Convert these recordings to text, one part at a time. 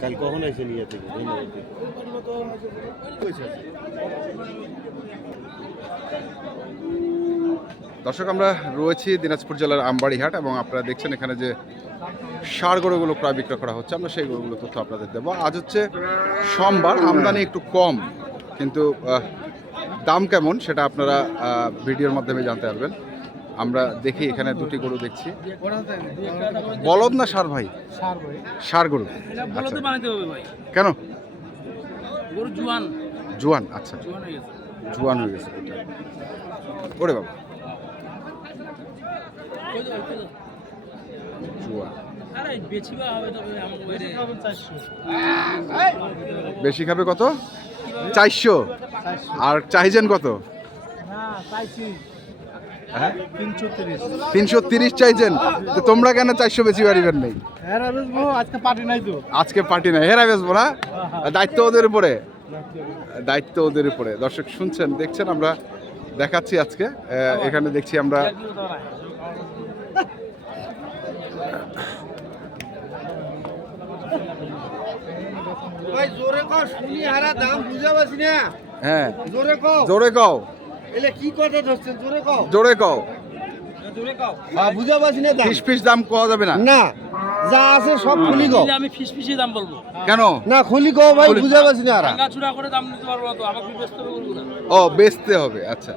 কাল কখন আছে নিয়ে থেকে দর্শক, আমরা রয়েছি দিনাজপুর জেলার আমবাড়িহাট এবং আপনারা দেখছেন এখানে যে ষাঁড় গরুগুলো প্রায় বিক্রয় করা হচ্ছে। আমরা সেই গরুগুলো তথ্য আপনাদের দেবো। আজ হচ্ছে সোমবার, আমদানি একটু কম, কিন্তু দাম কেমন সেটা আপনারা ভিডিওর মাধ্যমে জানতে পারবেন। আমরা দেখি এখানে দুটি গরু দেখছি। বলদ না ষাঁড় ভাই? ষাঁড় গরু। আচ্ছা, কেন? জুয়ান। আচ্ছা, জুয়ান হয়ে গেছে ওরে বাবা। জুয়ান বেশি খাবে কত? 400। আর চাইছেন কত? 330 চাইছেন। তো তোমরা কেন 400 বেশি পারিবেন নাই? আজকে পার্টি নাই, হেরা বেচবো না। দায়িত্ব ওদের উপরে, দায়িত্ব ওদের উপরে। দর্শক শুনছেন, দেখছেন, আমরা দেখাচ্ছি আজকে। এখানে দেখছি আমরা হ্যাঁ, জোরে কও। জোরে কও। বুঝা পাচ্ছি না। পিস দাম কোয়া যাবে না? না, যা আছে সব খুলি কও। আমি ফিস দাম বলবো। কেন? না, খুলি কও ভাই, বুঝা পাচ্ছি না। আর ভাঙাচুরা করে দাম নিতে পারবো না তো, আমাকে বেচতে হবে গরুগুলো। ও, বেচতে হবে। আচ্ছা,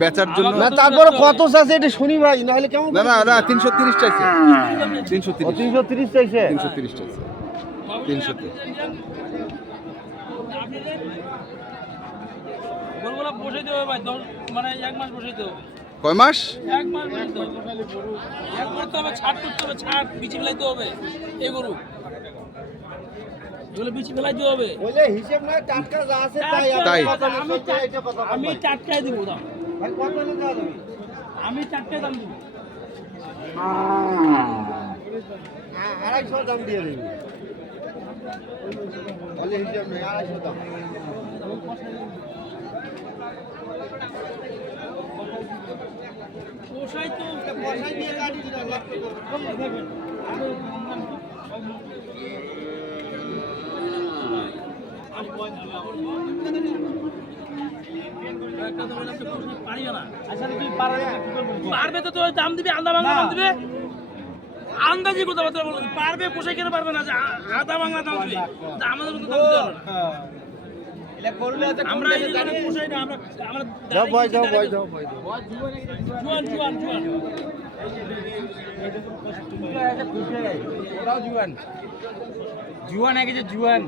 বেচার জন্য না, তারপরে কত চাইছে এটা শুনি ভাই, না হলে কেমন? না 330 চাইছে। 330 চাইছে। 330 চাইছে। 330। গরুগুলো বসাইতে হবে ভাই, মানে 1 মাস বসাইতে হবে। কয় মাস? 1 মাস বসাইতে হবে। এক করতে হবে, ছাড় করতে হবে, ছাড় বিচি ফেলাইতে হবে। এই গরু এগুলো বিচি ফেলাইতে হবে। বলে হিসাব না, টাটকা যা আছে তাই। আমি টাটকাই দিব দাম ভাই, কত হলে দেওয়া যাবে? আমি টাটকাই দাম দিব। 250 দাম দিয়ে দিবি। বলে হিসাব নেই, 250 দাম। পোষাই তো পয়সা দিয়ে গাড়ি দিলাম, লাভ করবো। পারবে তো, তোর দাম দিবি, আন্দা বাংলা দাম দিবে। আন্দাজি কথাবার্তা বলো, পারবে পোষাই কেন পারবে না? যে আদা বাংলা দাম দিবে, আমাদের মতো দাম দিতে পারবে না। আমরা পোষাই না, আমরা যাও ভাই, যাও ভাই, যাও ভাই। জুয়ান জুয়ান আগে যে জুয়ান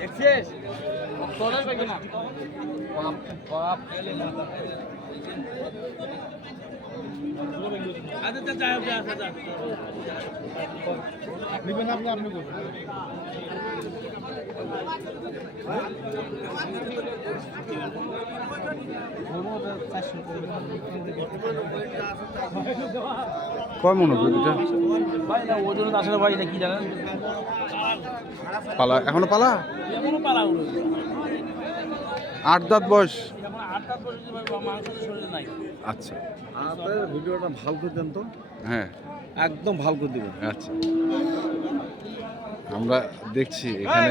দেখছিস তোরাই পাইবে না। আচ্ছা যা নিবেন আপনি, আপনি করবেন। কয় মন হবে দুটা? ভাই না ওজন আসলে ভাই, এটা কি জানেন? পালা এখনো পালা? এখনো পালা উড়ে 8 দাঁত বয়স। যেমন 8 দাঁত বসে মাংস শরীরে নাই। আচ্ছা, আপনার ভিডিওটা ভালো করে দেন তো। হ্যাঁ, একদম ভালো করে দিবেন। আচ্ছা। আমরা দেখছি এখানে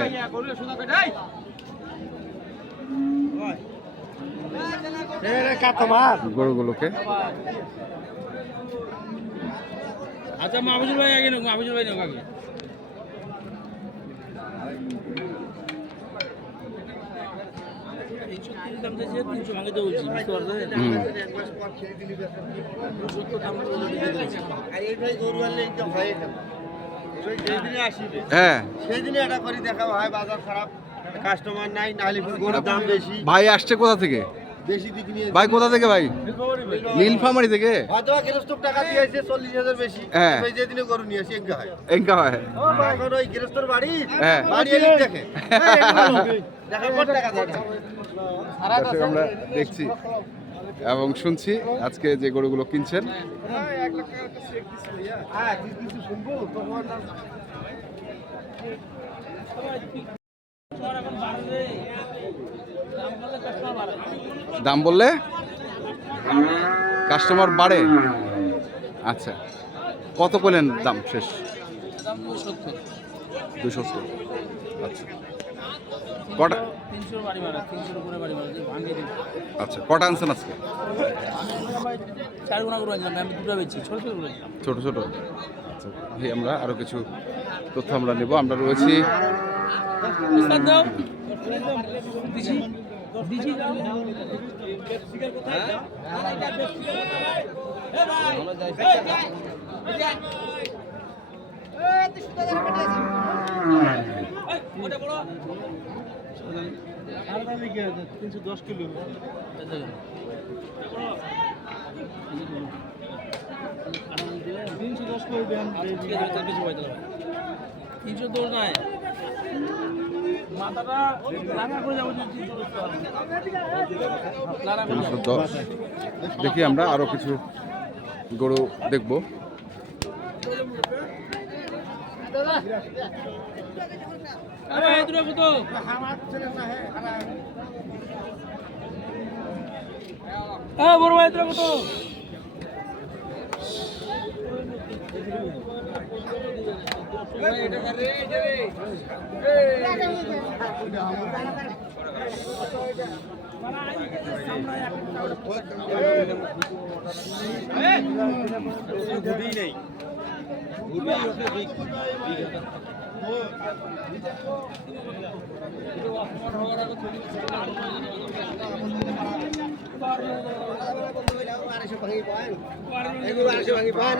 গরুগুলোকে। আচ্ছা, মাহবুজুর ভাই আগে, মাহবুজুর ভাই নাও আগে। দাম চাইছে 300 ভাঙিতে বলছি, বুঝতে পারছেন? হ্যাঁ, সেদিনে এটা করে দেখা ভাই, বাজার খারাপ, কাস্টমার নাই, নাহলে গরুর দাম বেশি। ভাই আসছে কোথা থেকে? বেশি দিক নিয়ে ভাই কোথা থেকে? ভাই নীলফামারী থেকে। হয়তো গৃহস্থক টাকা দিয়েছে 40,000 বেশি। হ্যাঁ, ওই যেদিনে গরু নিয়ে আসি এঙ্কা হয়। এঙ্কা হয়। এখন ওই গৃহস্থর বাড়ি, হ্যাঁ, বাড়ি এলে দেখে দেখা কত টাকা দেয়। দর্শক, আমরা দেখছি এবং শুনছি আজকে যে গরুগুলো কিনছেন। হ্যাঁ, 1 লাখ টাকা একটা চেক দিছি ভাইয়া। হ্যাঁ, কিছু শুনবো তোমার নাম। দাম বললে কাস্টমার বাড়ে। আচ্ছা, কত বলেন দাম শেষ? দাম 270 270। আচ্ছা কটা 300 বাড়ি মারা 300 উপরে বাড়ি মারা ভাঙিয়ে দিন। আচ্ছা কটা আনছেন আজকে? ভাই 4 গুণা করে আনলাম, আমি দুটো বেচছি, ছোট ছোট করে। ছোট ছোট। আচ্ছা ভাই আমরা আরো কিছু তথ্য আমরা নেব। আমরা রয়েছি স্যার দাও দিছি দিছি ওটা বড় 310 কিলো 310 করে দেন 310 নাই মাথাটা লাগা করে যাবো 310। দেখি আমরা আরো কিছু গরু দেখব। আরে এই দুটো কত বড় ভাই দুটো কত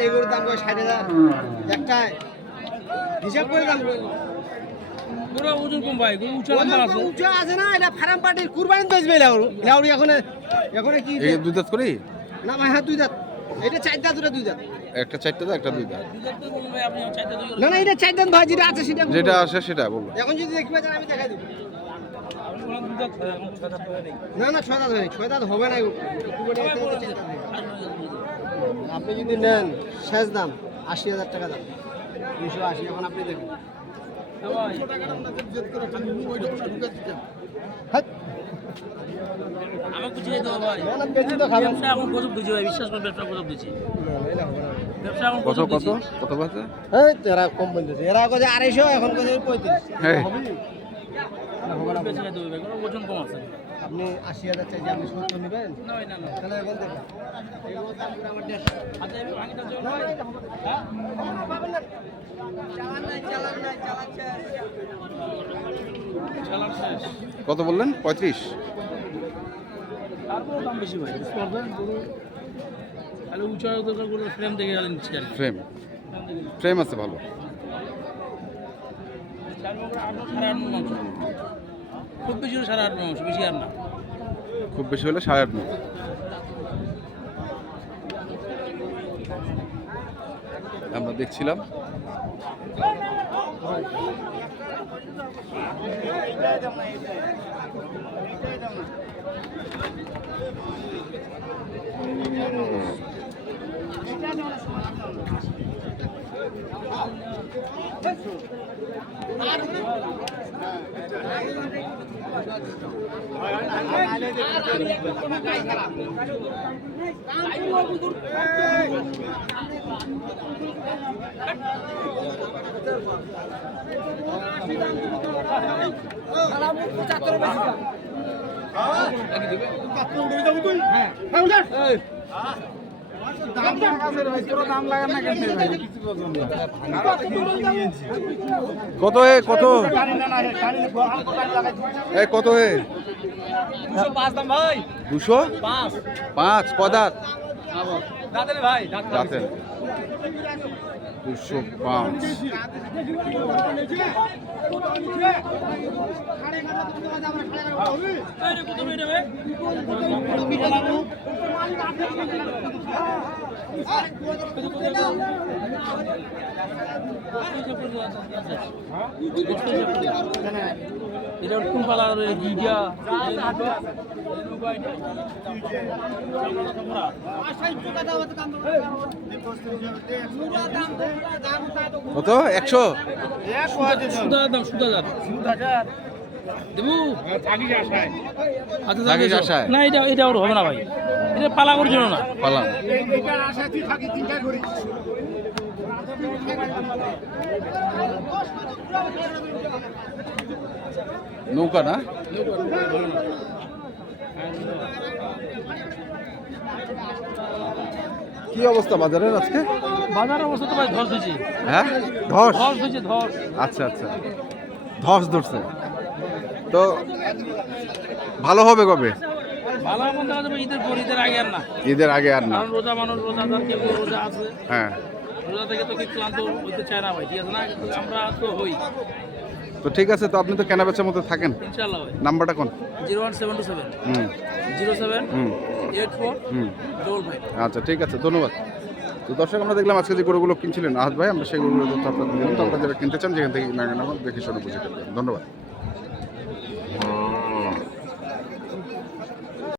এগুলোর দাম 60,000 একটাই হিসাব করে দাম পুরো ওজন কম ভাই, উঁচা লম্বা আছে। উঁচা আছে না, এটা ফার্ম পার্টির কুরবানি বেচবে লাউরি লাউরি এখন এখন কি এই দুই দাঁত করি না ভাই, হ্যাঁ 2 দাঁত, এটা 4 দাঁত, ওটা 2 দাঁত। একটা 4টা দাঁত একটা 2 দাঁত। দুধের তো বলুন ভাই, আপনি চাইতে দুই না না, এটা 4 দাঁত ভাই, যেটা আছে সেটা যেটা আসে সেটা বলবো। এখন যদি দেখবে যান আমি দেখাই দেব। আপনি বলেন দুধ এখন 6 দাঁত হয়ে নেই। না না 6 দাঁত হয়, 6 দাঁত হবে না, কুরবানি ভাই আসতে বলে হচ্ছে দেন। 4 দাঁত। আপনি যদি নেন শেষ দাম 80,000 টাকা দাম, 280 এখন আপনি দেখুন। হ্যাঁ আমাকে কিছু যেতে হবে ভাই। না না, বেশি তো খাবেন। ব্যবসা এখন গজব দিচ্ছি ভাই, বিশ্বাস করে ব্যবসা গজব দিচ্ছি। ব্যবসা এখন কত গজব কত দিচ্ছি। কত বাজে? এই তো এরা কম বলতেছে, এরা কয়ে 250, এখন কয়ে 35। হ্যাঁ বেশি খাইতে হবে ভাই, কোনো ওজন কম আছে। আপনি 80,000 চাইছে, আপনি 70 নেবেন, না ভাই, না না। তাহলে এখন দেখুন এগুলোর দাম করে আমার 150। আচ্ছা আমি ভাঙিটা চল ভাই। হ্যাঁ? চালান শেষ। কত বললেন? 35। তারপরেও দাম বেশি ভাই, বুঝতে পারবেন? গরু তাহলে উঁচা দরকার করে ফ্রেম দেখে নিচ্ছি আর কি। ফ্রেম ফ্রেম আছে ভালো। 4 করে 8 সাড়ে 8 মাংস, খুব বেশি হলে 8.5 মাংস, বেশি আর না। খুব বেশি হলে 8.5। আমরা দেখছিলাম কত হে কত কত হে 205 দাম ভাই, 205 কদাত দাঁতের ভাই, দাঁত রাতে 205। কত মেরে ভাই? এটা কোন পালার গিয়া কত 100? সুদার দাম, সুদার দেবু থাকিস আশায়? না, এটা ওর হবে না ভাই, এটা পালা করার জন্য না। পালাম নৌকা না? কি অবস্থা বাজারের আজকে? বাজার অবস্থা তো ভাই ধস দিচ্ছে, হ্যাঁ, ধস। ধস দিচ্ছে, ধস। আচ্ছা আচ্ছা, ধস ধরছে তো। ভালো হবে কবে? ভালো মন্দ যাবে ঈদের পর, ঈদের আগে আর না। ঈদের আগে আর না। কারণ রোজা মানুষ, রোজাদার কেউ কেউ রোজা আছে, হ্যাঁ, রোজা থেকে তো কি ক্লান্ত হইতে চায় না ভাই, ঠিক আছে না? কিন্তু আমরা তো হই, তো ঠিক আছে। তো আপনি তো কেনা বেচার মতো থাকেন, ইনশাল্লাহ ভাই। নাম্বারটা কোন? 01727 হুম 07 হুম 84 হুম 55। আচ্ছা ঠিক আছে, ধন্যবাদ। তো দর্শক, আমরা দেখলাম আজকে যে গরুগুলো কিনছিলেন আহাদ ভাই, আমরা সেই গরুগুলো তথ্য আপনাদের দিলাম। তো আপনারা যারা কিনতে চান যেখান থেকে না কেন দেখে শুনে বুঝে কিনবেন। ধন্যবাদ।